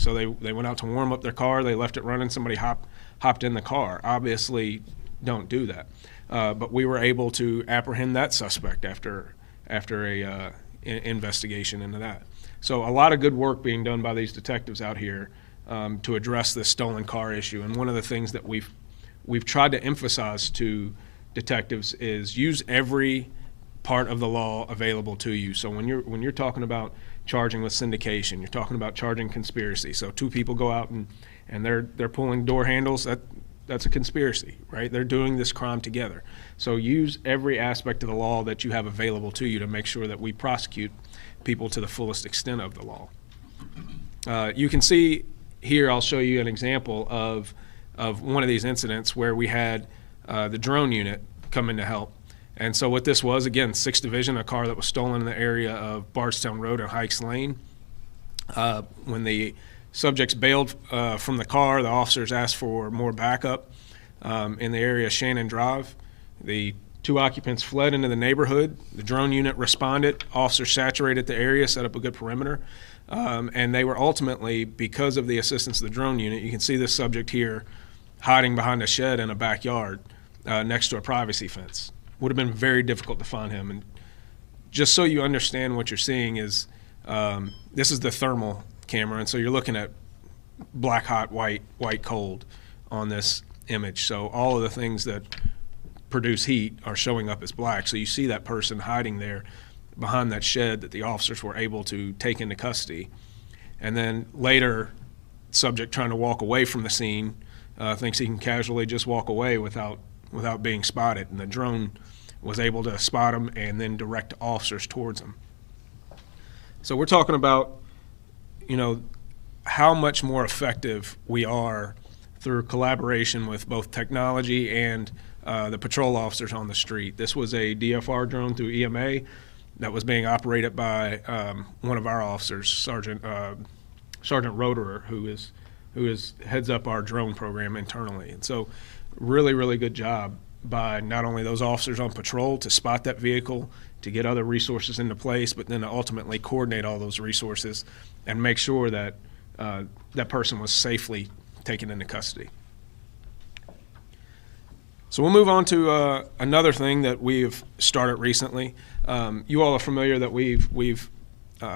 So they went out to warm up their car, they left it running, somebody hopped in the car. Obviously, don't do that. But we were able to apprehend that suspect after a investigation into that. So a lot of good work being done by these detectives out here to address this stolen car issue. And one of the things that we've tried to emphasize to detectives is use every part of the law available to you. So when you're talking about charging with syndication, you're talking about charging conspiracy. So two people go out and they're pulling door handles. That's a conspiracy, right? They're doing this crime together. So use every aspect of the law that you have available to you to make sure that we prosecute people to the fullest extent of the law. You can see here, I'll show you an example of one of these incidents where we had the drone unit come in to help. And so what this was, again, 6th Division, a car that was stolen in the area of Bardstown Road and Hikes Lane. When the subjects bailed from the car, the officers asked for more backup in the area of Shannon Drive. The 2 occupants fled into the neighborhood. The drone unit responded. Officers saturated the area, set up a good perimeter. And they were ultimately, because of the assistance of the drone unit, you can see this subject here hiding behind a shed in a backyard next to a privacy fence. Would have been very difficult to find him. And just so you understand what you're seeing is, this is the thermal camera, and so you're looking at black hot, white cold on this image. So all of the things that produce heat are showing up as black. So you see that person hiding there behind that shed that the officers were able to take into custody. And then later, subject trying to walk away from the scene thinks he can casually just walk away without being spotted, and the drone was able to spot him and then direct officers towards him. So we're talking about, how much more effective we are through collaboration with both technology and the patrol officers on the street. This was a DFR drone through EMA that was being operated by one of our officers, Sergeant Roderer, who heads up our drone program internally. And so really, really good job by not only those officers on patrol to spot that vehicle, to get other resources into place, but then to ultimately coordinate all those resources and make sure that that person was safely taken into custody. So we'll move on to another thing that we've started recently. You all are familiar that we've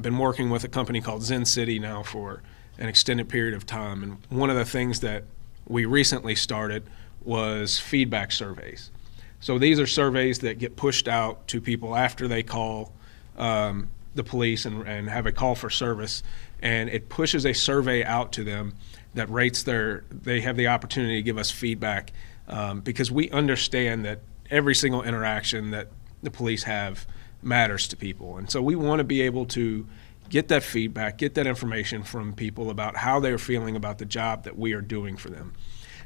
been working with a company called Zen City now for an extended period of time. And one of the things that we recently started was feedback surveys. So these are surveys that get pushed out to people after they call the police and have a call for service, and it pushes a survey out to them that rates they have the opportunity to give us feedback because we understand that every single interaction that the police have matters to people. And so we want to be able to get that feedback, get that information from people about how they're feeling about the job that we are doing for them.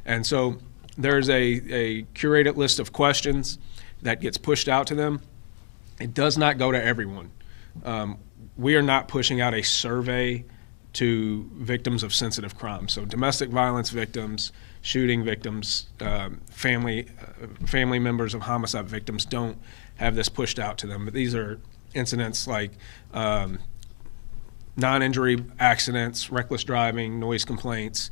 And so there's a curated list of questions that gets pushed out to them. It does not go to everyone. We are not pushing out a survey to victims of sensitive crimes. So domestic violence victims, shooting victims, family members of homicide victims don't have this pushed out to them. But these are incidents like non-injury accidents, reckless driving, noise complaints,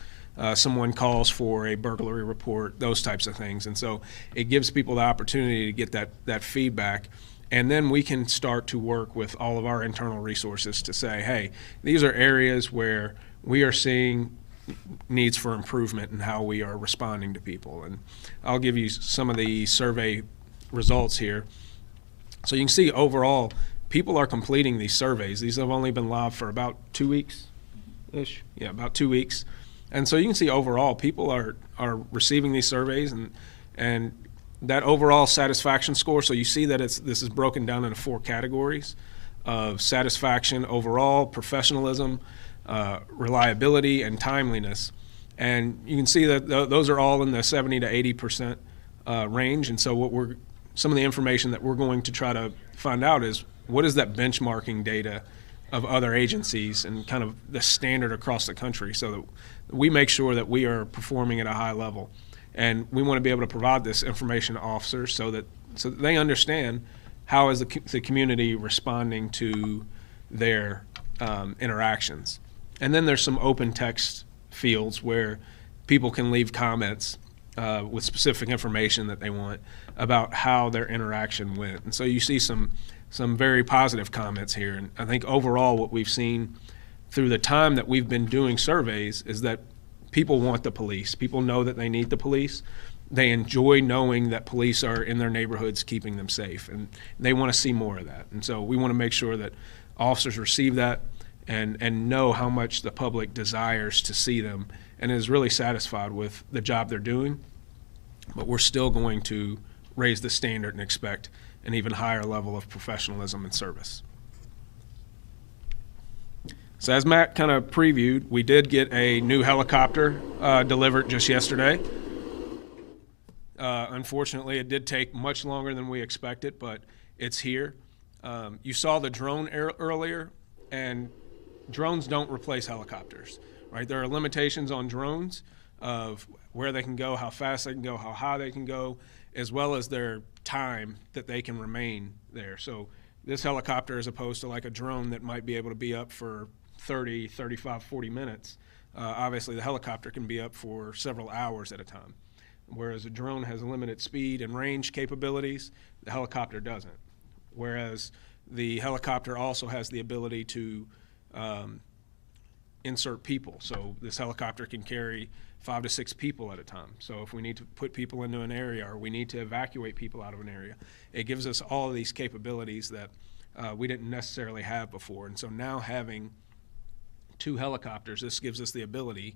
someone calls for a burglary report, those types of things. And so it gives people the opportunity to get that feedback. And then we can start to work with all of our internal resources to say, hey, these are areas where we are seeing needs for improvement in how we are responding to people. And I'll give you some of the survey results here. So you can see overall, people are completing these surveys. These have only been live for about 2 weeks-ish. Yeah, about 2 weeks. And so you can see overall, people are receiving these surveys and that overall satisfaction score. So you see that this is broken down into 4 categories of satisfaction overall, professionalism, reliability, and timeliness. And you can see that those are all in the 70 to 80% range. And so some of the information that we're going to try to find out is what is that benchmarking data of other agencies and kind of the standard across the country so that we make sure that we are performing at a high level. And we want to be able to provide this information to officers so that they understand how is the community responding to their interactions. And then there's some open text fields where people can leave comments with specific information that they want about how their interaction went. And so you see some very positive comments here. And I think overall what we've seen through the time that we've been doing surveys is that people want the police. People know that they need the police. They enjoy knowing that police are in their neighborhoods keeping them safe, and they want to see more of that. And so we want to make sure that officers receive that and know how much the public desires to see them and is really satisfied with the job they're doing. But we're still going to raise the standard and expect an even higher level of professionalism and service. So as Matt kind of previewed, we did get a new helicopter delivered just yesterday. Unfortunately, it did take much longer than we expected, but it's here. You saw the drone earlier, and drones don't replace helicopters, right? There are limitations on drones of where they can go, how fast they can go, how high they can go, as well as their time that they can remain there. So this helicopter, as opposed to like a drone that might be able to be up for 30, 35, 40 minutes, obviously the helicopter can be up for several hours at a time. Whereas a drone has limited speed and range capabilities, the helicopter doesn't. Whereas the helicopter also has the ability to insert people. So this helicopter can carry 5 to 6 people at a time. So if we need to put people into an area or we need to evacuate people out of an area, it gives us all of these capabilities that we didn't necessarily have before. And so now having 2 helicopters, this gives us the ability,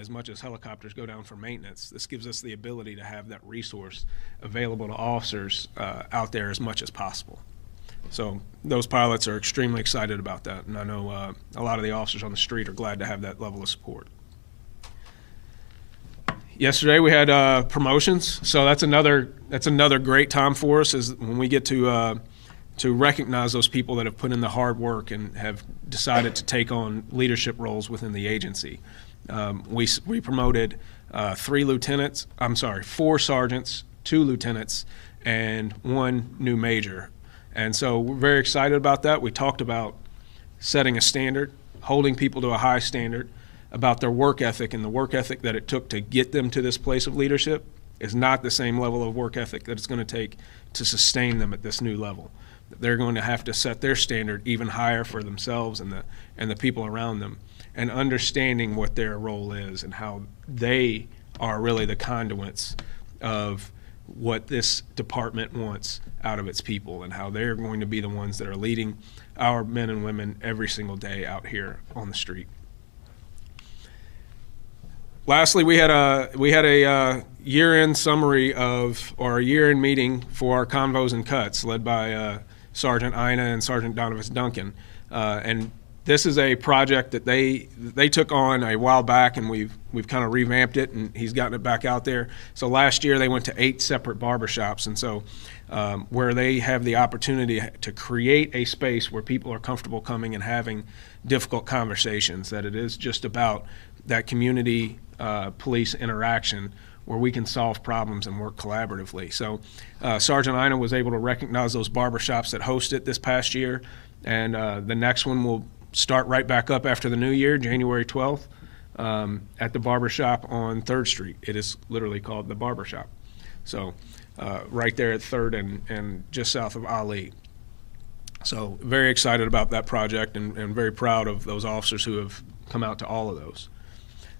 as much as helicopters go down for maintenance, this gives us the ability to have that resource available to officers out there as much as possible. So those pilots are extremely excited about that, and I know a lot of the officers on the street are glad to have that level of support. Yesterday we had promotions, so that's another great time for us, is when we get to recognize those people that have put in the hard work and have decided to take on leadership roles within the agency. We promoted 4 sergeants, 2 lieutenants, and 1 new major. And so we're very excited about that. We talked about setting a standard, holding people to a high standard, about their work ethic, and the work ethic that it took to get them to this place of leadership is not the same level of work ethic that it's going to take to sustain them at this new level. They're going to have to set their standard even higher for themselves and the people around them, and understanding what their role is and how they are really the conduits of what this department wants out of its people, and how they're going to be the ones that are leading our men and women every single day out here on the street. Lastly, we had a year-end summary or a year-end meeting for our convos and cuts, led by Sergeant Ina and Sergeant Donovan Duncan, and this is a project that they took on a while back, and we've kind of revamped it, and he's gotten it back out there. So last year they went to 8 separate barbershops, and so where they have the opportunity to create a space where people are comfortable coming and having difficult conversations, that it is just about that community police interaction where we can solve problems and work collaboratively. So Sergeant Ina was able to recognize those barbershops that hosted this past year, and the next one will start right back up after the new year, January 12th, at the barbershop on 3rd Street. It is literally called the Barbershop. So right there at 3rd and just south of Ali. So very excited about that project, and very proud of those officers who have come out to all of those.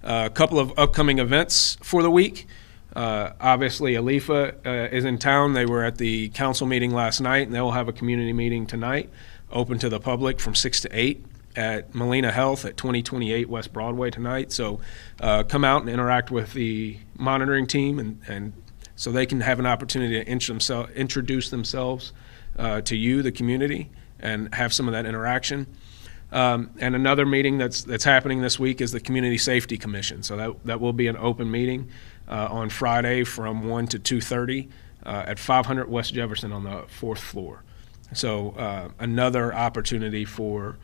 A couple of upcoming events for the week. Obviously, ALIFA is in town. They were at the council meeting last night, and they will have a community meeting tonight, open to the public from 6 to 8 at Molina Health at 2028 West Broadway tonight. So come out and interact with the monitoring team, and so they can have an opportunity to introduce themselves to you, the community, and have some of that interaction. And another meeting that's happening this week is the Community Safety Commission. So that will be an open meeting on Friday from 1 to 2:30 at 500 West Jefferson on the 4th floor. So another opportunity for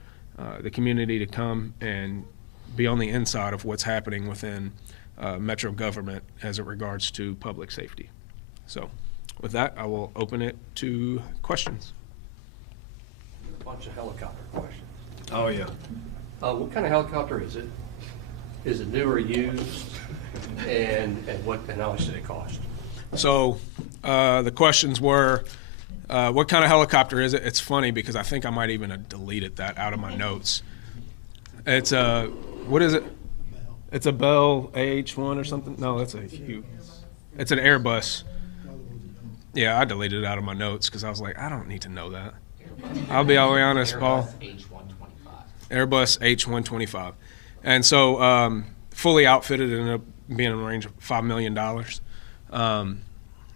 the community to come and be on the inside of what's happening within Metro government as it regards to public safety. So with that, I will open it to questions. A bunch of helicopter questions. Oh, yeah. What kind of helicopter is it? Is it new or used? And how much did it cost? So the questions were, what kind of helicopter is it? It's funny because I think I might even have deleted that out of my notes. It's a, what is it? It's a Bell AH-1 or something? No, that's it's an Airbus. Yeah, I deleted it out of my notes because I was like, I don't need to know that. I'll be all the way honest, Paul. Airbus H125. And so fully outfitted, it ended up being in the range of $5 million.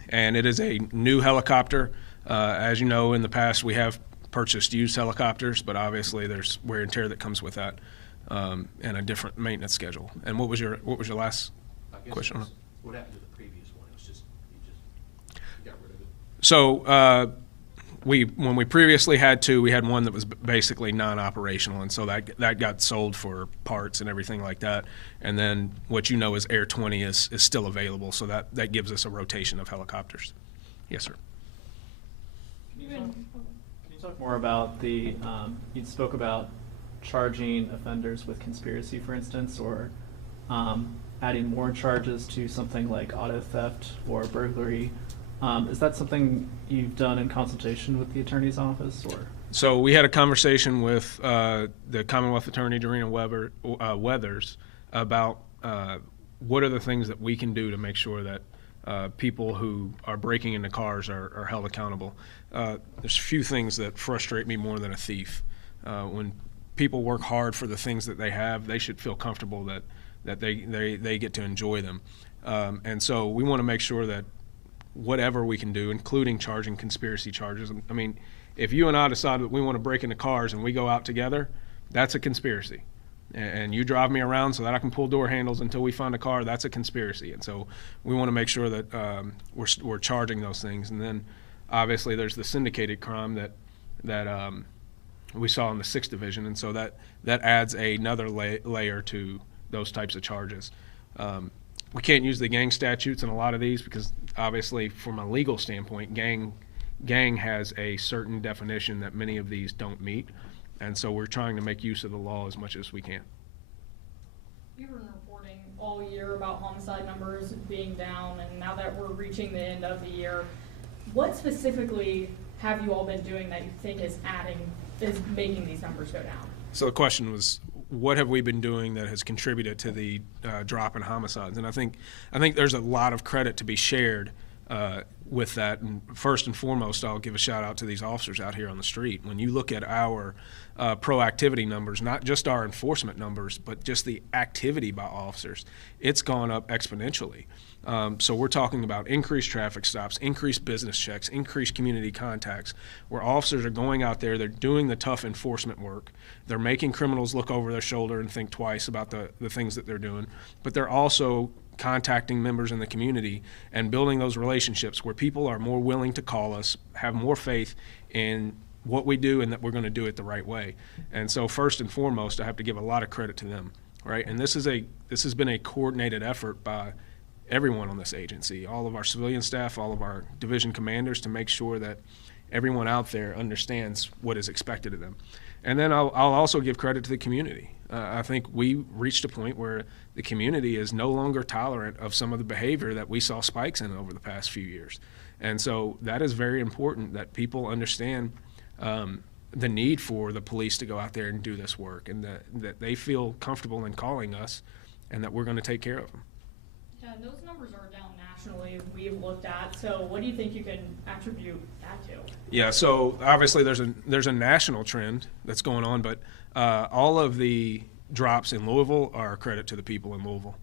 And it is a new helicopter. As you know, in the past, we have purchased used helicopters, but obviously there's wear and tear that comes with that, and a different maintenance schedule. And what was your last question on it? What happened to the previous one? It was just you got rid of it. So when we previously had two, we had one that was basically non-operational, and so that got sold for parts and everything like that. And then what you know is Air 20 is still available, so that gives us a rotation of helicopters. Yes, sir. Can you talk more about the, you spoke about charging offenders with conspiracy, for instance, or adding more charges to something like auto theft or burglary. Is that something you've done in consultation with the attorney's office, or? So we had a conversation with the Commonwealth Attorney, Dorena Weathers, about what are the things that we can do to make sure that people who are breaking into cars are held accountable. There's few things that frustrate me more than a thief. When people work hard for the things that they have, they should feel comfortable that they get to enjoy them. And so we want to make sure that whatever we can do, including charging conspiracy charges. I mean, if you and I decide that we want to break into cars and we go out together, that's a conspiracy. And you drive me around so that I can pull door handles until we find a car, that's a conspiracy. And so we want to make sure that we're charging those things. And then obviously there's the syndicated crime that we saw in the 6th Division, and so that adds another layer to those types of charges. We can't use the gang statutes in a lot of these because obviously from a legal standpoint, gang has a certain definition that many of these don't meet, and so we're trying to make use of the law as much as we can. You've been reporting all year about homicide numbers being down, and now that we're reaching the end of the year, what specifically have you all been doing that you think is making these numbers go down? So the question was, what have we been doing that has contributed to the drop in homicides? And I think there's a lot of credit to be shared with that. And first and foremost, I'll give a shout out to these officers out here on the street. When you look at our proactivity numbers, not just our enforcement numbers, but just the activity by officers, it's gone up exponentially. So we're talking about increased traffic stops, increased business checks, increased community contacts, where officers are going out there, they're doing the tough enforcement work, they're making criminals look over their shoulder and think twice about the things that they're doing, but they're also contacting members in the community and building those relationships where people are more willing to call us, have more faith in what we do and that we're going to do it the right way. And so first and foremost, I have to give a lot of credit to them, right? And this has been a coordinated effort by everyone on this agency, all of our civilian staff, all of our division commanders, to make sure that everyone out there understands what is expected of them. And then I'll also give credit to the community. I think we reached a point where the community is no longer tolerant of some of the behavior that we saw spikes in over the past few years. And so that is very important, that people understand the need for the police to go out there and do this work, and that they feel comfortable in calling us and that we're going to take care of them. Yeah, those numbers are down nationally we've looked at. So what do you think you can attribute that to? Yeah, so obviously there's a national trend that's going on, but all of the drops in Louisville are a credit to the people in Louisville.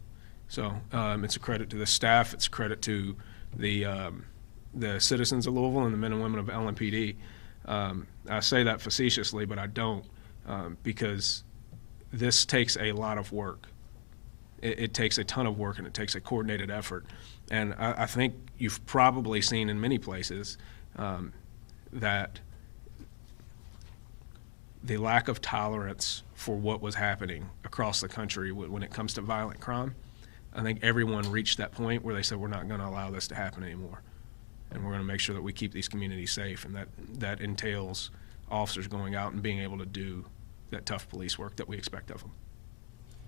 So it's a credit to the staff, it's a credit to the citizens of Louisville and the men and women of LMPD. I say that facetiously, but I don't, because this takes a lot of work. It takes a ton of work, and it takes a coordinated effort. And I think you've probably seen in many places that the lack of tolerance for what was happening across the country when it comes to violent crime, I think everyone reached that point where they said, we're not going to allow this to happen anymore. And we're going to make sure that we keep these communities safe, and that entails officers going out and being able to do that tough police work that we expect of them.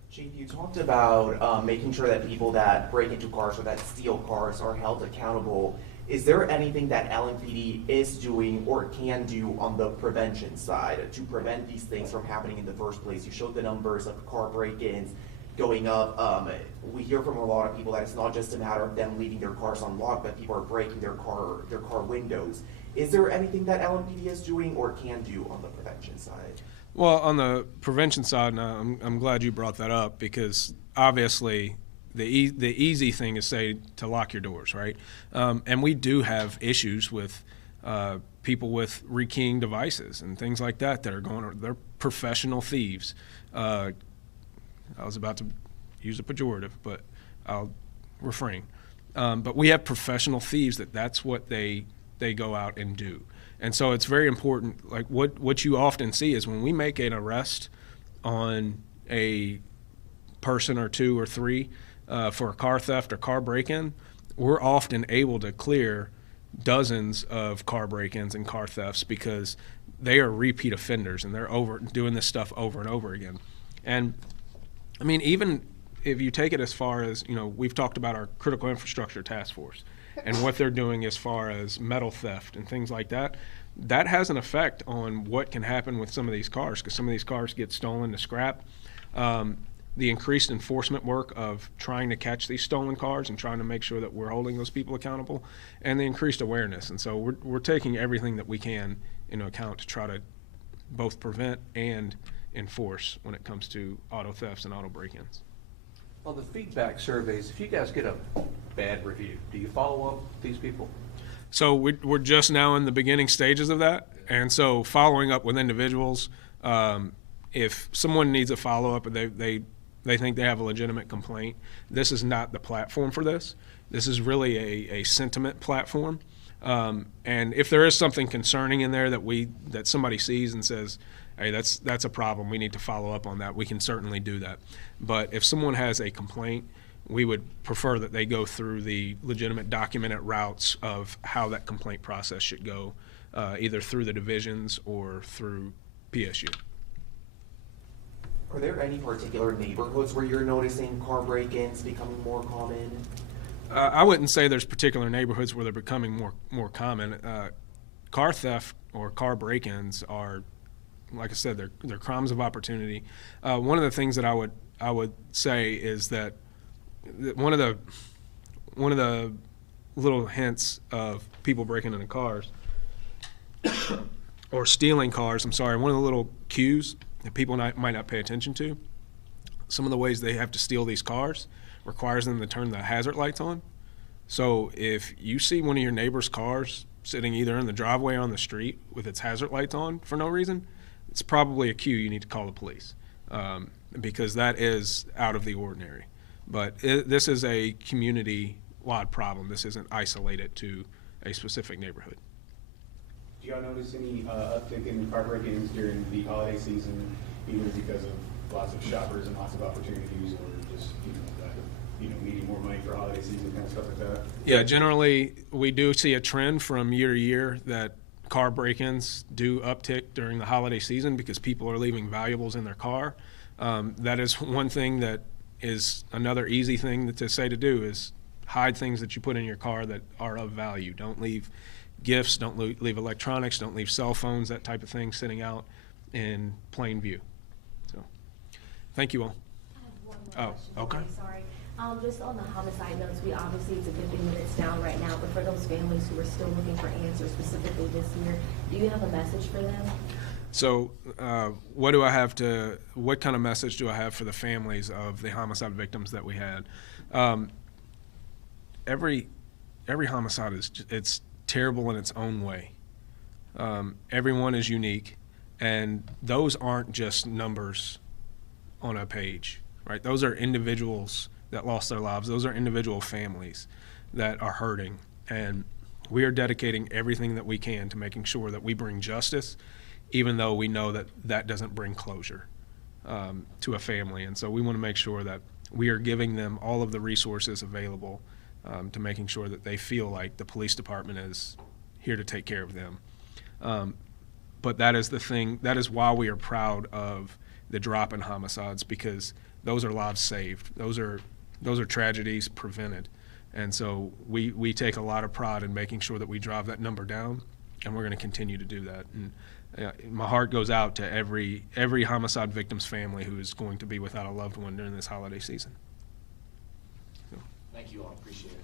Chief, you talked about making sure that people that break into cars or that steal cars are held accountable. Is there anything that LMPD is doing or can do on the prevention side to prevent these things from happening in the first place? You showed the numbers of car break-ins going up. We hear from a lot of people that it's not just a matter of them leaving their cars unlocked, but people are breaking their car windows. Is there anything that LMPD is doing or can do on the prevention side? Well, on the prevention side, I'm glad you brought that up, because obviously the easy thing is say to lock your doors, right? And we do have issues with people with rekeying devices and things like that that are they're professional thieves. I was about to use a pejorative, but I'll refrain. But we have professional thieves that's what they go out and do. And so it's very important, like what you often see is when we make an arrest on a person or two or three for a car theft or car break-in, we're often able to clear dozens of car break-ins and car thefts because they are repeat offenders and they're doing this stuff over and over again. And I mean, even if you take it as far as, we've talked about our critical infrastructure task force and what they're doing as far as metal theft and things like that, that has an effect on what can happen with some of these cars, because some of these cars get stolen to scrap. The increased enforcement work of trying to catch these stolen cars and trying to make sure that we're holding those people accountable, and the increased awareness. And so we're taking everything that we can into account to try to both prevent and enforce when it comes to auto thefts and auto break-ins. On the feedback surveys, if you guys get a bad review, do you follow up with these people? So we're just now in the beginning stages of that. And so following up with individuals, if someone needs a follow-up and they think they have a legitimate complaint, this is not the platform for this. This is really a sentiment platform. And if there is something concerning in there that somebody sees and says, hey, that's a problem, we need to follow up on that, we can certainly do that. But if someone has a complaint, we would prefer that they go through the legitimate documented routes of how that complaint process should go, either through the divisions or through PSU. Are there any particular neighborhoods where you're noticing car break-ins becoming more common? I wouldn't say there's particular neighborhoods where they're becoming more common. Car theft or car break-ins are, like I said, they're crimes of opportunity. One of the things that I would say is that one of the little hints of people breaking into cars or stealing cars, one of the little cues that people might not pay attention to, some of the ways they have to steal these cars requires them to turn the hazard lights on. So if you see one of your neighbor's cars sitting either in the driveway or on the street with its hazard lights on for no reason, it's probably a cue you need to call the police, because that is out of the ordinary. But this is a community-wide problem. This isn't isolated to a specific neighborhood. Do y'all notice any uptick in car break-ins during the holiday season, either because of lots of shoppers and lots of opportunities, or just needing more money for holiday season, kind of stuff like that? Yeah, generally we do see a trend from year to year that car break-ins do uptick during the holiday season because people are leaving valuables in their car. That is one thing that is another easy thing to do is hide things that you put in your car that are of value. Don't leave gifts, don't leave electronics, don't leave cell phones, that type of thing sitting out in plain view. So, thank you all. I have one more question. Okay. Sorry. Just on the homicide notes, obviously it's a good thing that it's down right now, but for those families who are still looking for answers specifically this year, do you have a message for them? So what kind of message do I have for the families of the homicide victims that we had? Every homicide it's terrible in its own way. Everyone is unique, and those aren't just numbers on a page, right? Those are individuals that lost their lives. Those are individual families that are hurting, and we are dedicating everything that we can to making sure that we bring justice, even though we know that doesn't bring closure to a family. And so we want to make sure that we are giving them all of the resources available to making sure that they feel like the police department is here to take care of them. But that is the thing, that is why we are proud of the drop in homicides, because those are lives saved. Those are tragedies prevented. And so we take a lot of pride in making sure that we drive that number down, and we're going to continue to do that. And my heart goes out to every homicide victim's family who is going to be without a loved one during this holiday season. Thank you all, appreciate it.